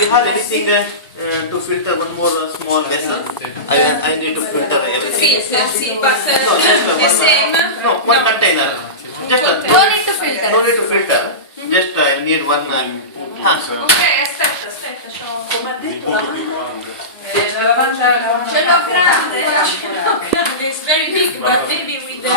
you have anything to filter one more small vessel, I need to filter everything. Filter, sì, but No, just the same. No, one container. Just No need to filter. No need to filter. Just I need one. Ok, aspetta, c'ho... Come ha detto la La lavanda ce l'ho grande, it's very big, but maybe with the...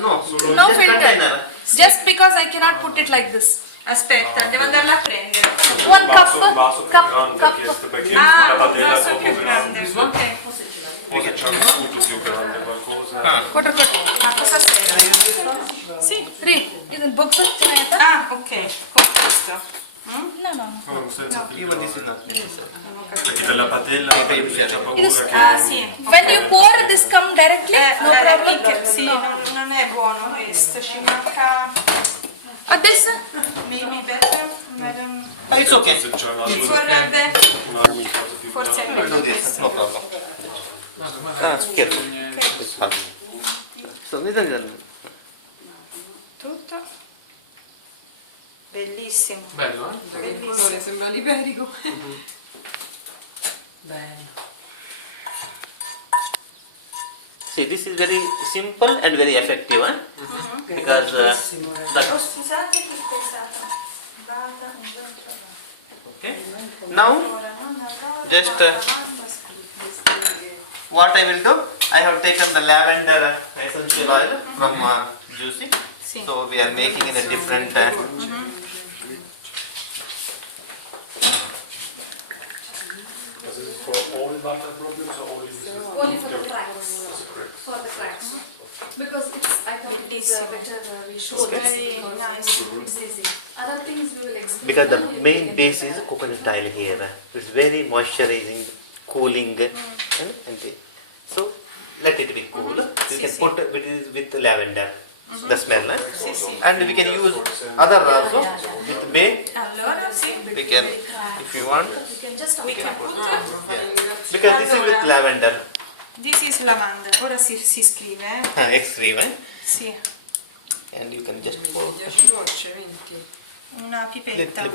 No, No just filter. container. Just because I cannot put it like this. Aspetta, devo andarla a prendere. Un vaso più grande ha chiesto perché la Un padella è vaso troppo più grande. grande. Ok. O se c'è un scudo più grande, qualcosa. Quattro. A cosa serve? Sì, ಇದನ್ನ ಬಗ್ಸೋದು ಆಯ್ತಾ? Ok, con questo. No. No, senza Even filtrare. this is not necessary. Perché della padella c'è paura che... Ah, sì. When you pour this come directly, no problem. Sì, non è buono questo, ci manca... This? Maybe better. It's okay. Se c'è una Ci vorrebbe... cosa più Forse è We'll do meglio this. questo. No problem. Careful. It's fine. So, Tutto. Bellissimo. Bello, Il colore sembra liberico. Bello. See, this is very simple and very effective, because the Scusate che pesato. okay. Now, just what I will do, I have taken the lavender essential oil from Juicy. Sì. So we are making in a different. This is for all butter problems or only Only for the cracks. For the cracks. Because it's, I thought it is better we show this Very because nice. it's easy. Other things we will explain. Because the main base is coconut oil here. It's very moisturizing, cooling, so let it be cool. You can put with lavender, the smell, Sì, sì. and we can use other also with bay. Allora, sì. We can, if you want, You can just We can put... because this is with lavender. This is lavanda. Ora si scrive, Extreme, Sì. and you can just pour. 10 gocce, 20. Una pipetta.